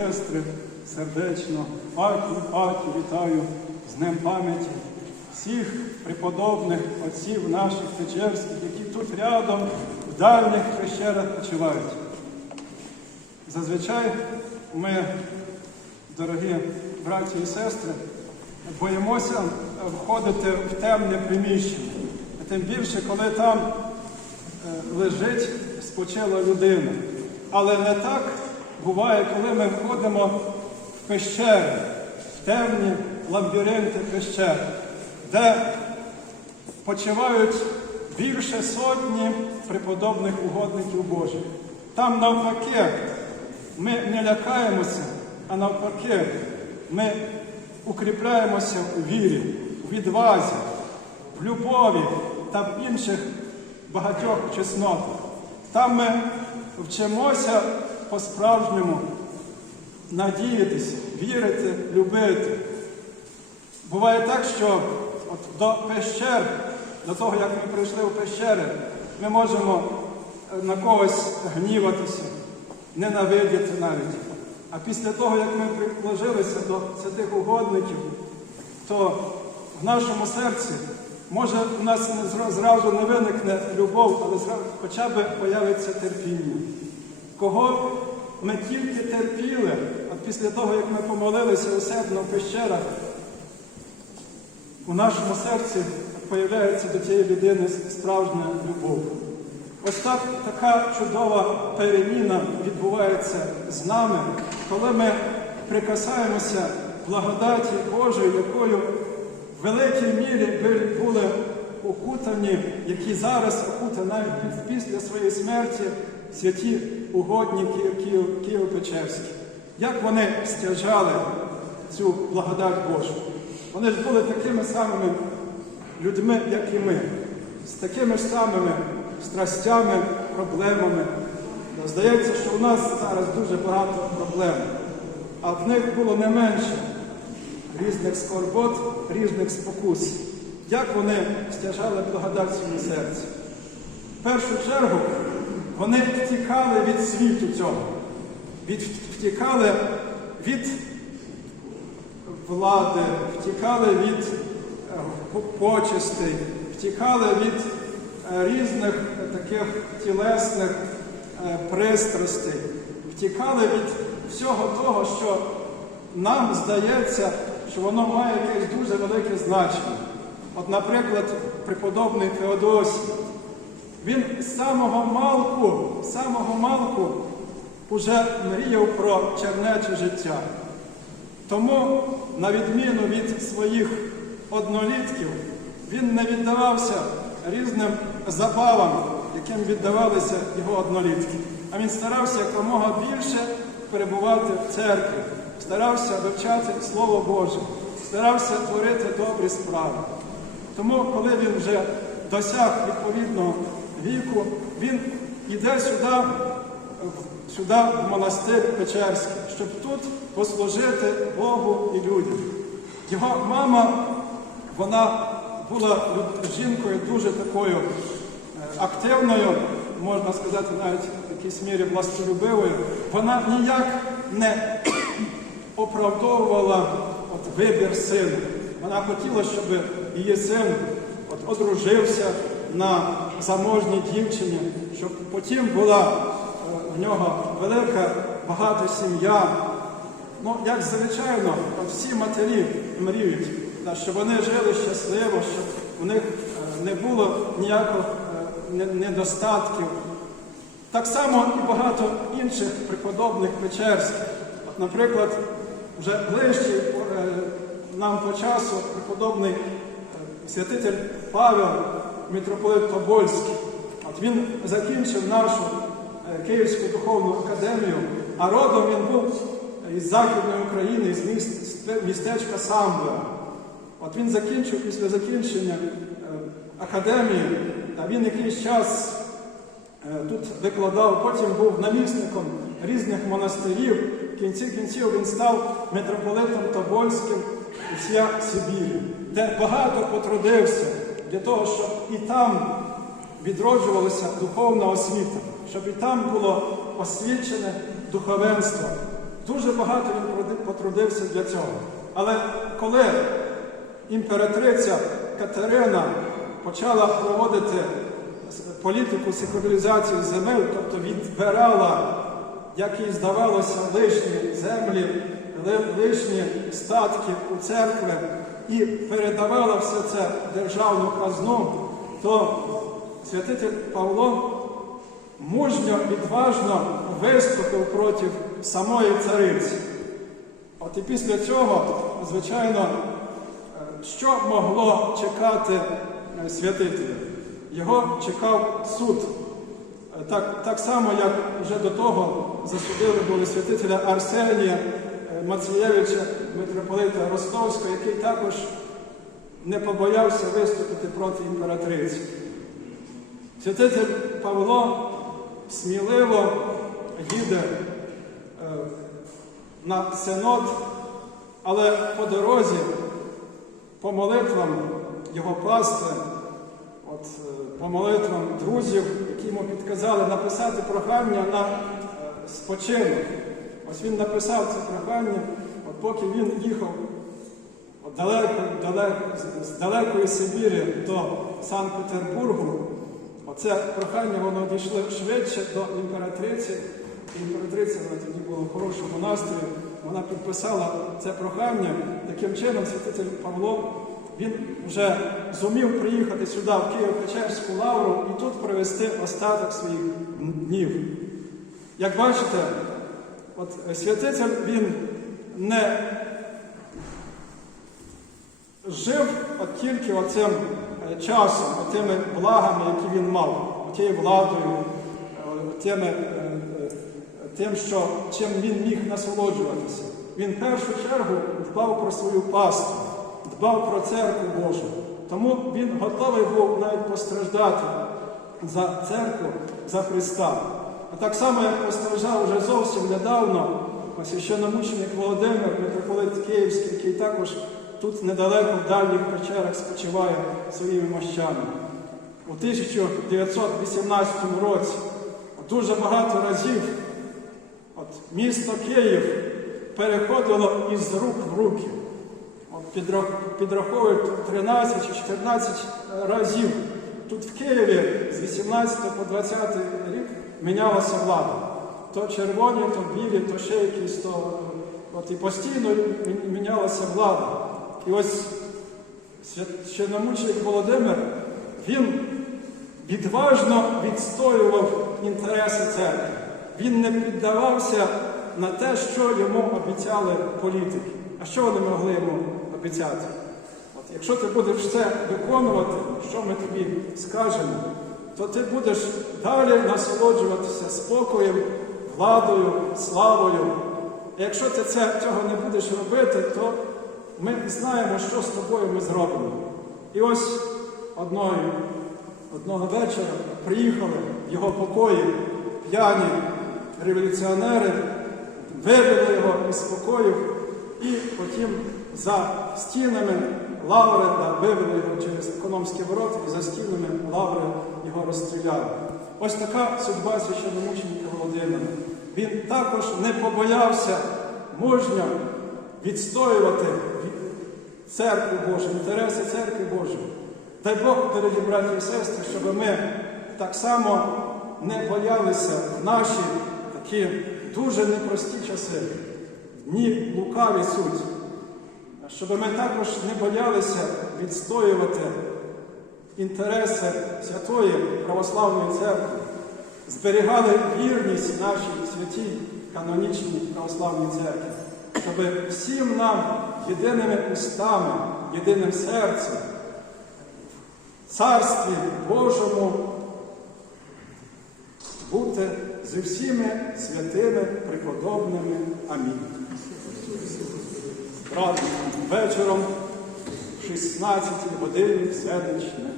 сестри, сердечно, паті, паті, вітаю з Днем пам'яті всіх преподобних отців наших Печерських, які тут рядом в дальніх пещерах почивають. Зазвичай ми, дорогі браті і сестри, боїмося входити в темне приміщення. Тим більше, коли там е, лежить спочила людина. Але не так буває, коли ми входимо в пещери, в темні лабіринти пещер, де почивають більше сотні преподобних угодників Божих. Там навпаки ми не лякаємося, а навпаки, ми укріпляємося у вірі, у відвазі, в любові та в інших багатьох чеснотах. Там ми вчимося по-справжньому надіятися, вірити, любити. Буває так, що от до пещер, до того, як ми прийшли в пещери, ми можемо е, на когось гніватися, ненавидіти навіть. А після того, як ми приложилися до святих угодників, то в нашому серці може у нас зразу не виникне любов, але хоча б появиться терпіння. Кого ми тільки терпіли, от після того, як ми помолилися усердно в пещерах, у нашому серці появляється до цієї людини справжня любов. Ось так така чудова переміна відбувається з нами, коли ми прикасаємося благодаті Божої, якою в великій мірі були окутані, які зараз окутані навіть після своєї смерті святі Київ, Києво-Печерські. Як вони стяжали цю благодать Божу? Вони ж були такими самими людьми, як і ми, з такими ж самими страстями, проблемами. Здається, що у нас зараз дуже багато проблем, а в них було не менше різних скорбот, різних спокус. Як вони стяжали благодать своєму серці? В першу чергу вони втікали від світу цього, від, втікали від влади, втікали від е, почестей, втікали від е, різних таких тілесних е, пристрастей, втікали від всього того, що нам здається, що воно має якесь дуже велике значення. От, наприклад, преподобний Феодосій, він з самого малку, з самого малку уже мріяв про чернече життя. Тому, на відміну від своїх однолітків, він не віддавався різним забавам, яким віддавалися його однолітки. А він старався якомога більше перебувати в церкві, старався вивчати Слово Боже, старався творити добрі справи. Тому, коли він вже досяг відповідного віку, він йде сюди, сюди в монастир Печерський, щоб тут послужити Богу і людям. Його мама, вона була жінкою дуже такою е, активною, можна сказати, навіть в якійсь мірі властолюбивою. Вона ніяк не оправдовувала от, вибір сина. Вона хотіла, щоб її син от, одружився на заможній дівчині, щоб потім була е, в нього велика багата сім'я. Ну, як звичайно, всі матері мріють, щоб вони жили щасливо, щоб у них е, не було ніяких е, недостатків. Так само і багато інших преподобних Печерських. Наприклад, вже ближчий е, нам по часу преподобний святитель Павел, митрополит Тобольський. От він закінчив нашу е, Київську духовну академію, а родом він був із Західної України, з міст, містечка Самбора. От він закінчив після закінчення е, академії, а він якийсь час Е, Тут викладав, потім був намісником різних монастирів. В кінці кінців він став митрополитом Тобольським усія Сибірі, де багато потрудився для того, щоб і там відроджувалася духовна освіта, щоб і там було освічене духовенство. Дуже багато він потрудився для цього. Але коли імператриця Катерина почала проводити політику секуляризації земель, тобто відбирала, як їй здавалося, лишні землі, лишні статки у церкви і передавала все це державну казну, то святитель Павло мужньо, відважно виступив проти самої цариці. От і після цього, звичайно, е, що могло чекати е, святителя? Його чекав суд. Е, Так, так само, як вже до того засудили були святителя Арсенія Мацієвича, митрополита Ростовського, який також не побоявся виступити проти імператриці. Святитель Павло сміливо їде е, на синод, але по дорозі, по молитвам його пастви, от, е, по молитвам друзів, які йому підказали написати прохання на е, спочинок. Ось він написав це прохання, от поки він їхав далеко, далеко, з- далекої Сибірі до Санкт-Петербургу, оце прохання воно дійшло швидше до імператриці. Імператриця вона тоді була в хорошому настрої. Вона підписала це прохання. Таким чином, святитель Павло він вже зумів приїхати сюди, в Києво-Печерську лавру, і тут провести остаток своїх днів. Як бачите, от е, святитель він не жив от тільки оцим е, часом, отими благами, які він мав, отією владою, е, тими, тим, що, чим він міг насолоджуватися. Він в першу чергу дбав про свою пасту, дбав про церкву Божу. Тому він готовий був навіть постраждати за церкву, за Христа. А так само, як постраждав вже зовсім недавно священномученик Володимир, митрополит Київський, який також тут недалеко в дальніх печерах спочиває своїми мощами. У 1918 році дуже багато разів от, місто Київ переходило із рук в руки. От, підраховують 13 чи 14 разів. Тут в Києві з 18 по 20 рік мінялася влада. То червоні, то білі, то ще якісь, то от і постійно мінялася влада. І ось священномученик Володимир, він відважно відстоював інтереси церкви. Він не піддавався на те, що йому обіцяли політики. А що вони могли йому обіцяти? От якщо ти будеш це виконувати, що ми тобі скажемо, то ти будеш далі насолоджуватися спокоєм, владою, славою. Якщо ти це, цього не будеш робити, то ми знаємо, що з тобою ми зробимо. І ось одної, одного вечора приїхали в його покої п'яні революціонери, вивели його із покоїв і потім за стінами лаври вивели його через економські ворота і за стінами лаври його розстріляли. Ось така судьба священномученика Володимира. Він також не побоявся мужньо відстоювати церкву Божу, інтереси церкви Божої. Дай Бог, дорогі браті і сестри, щоб ми так само не боялися в наші такі дуже непрості часи, дні лукаві суть, щоб ми також не боялися відстоювати інтереси Святої Православної Церкви, зберігали вірність нашій святій канонічній православній церкві, щоб всім нам єдиними устами, єдиним серцем, Царстві Божому бути зі всіми святими преподобними. Амінь. Радо вечором в 16 годин селищне.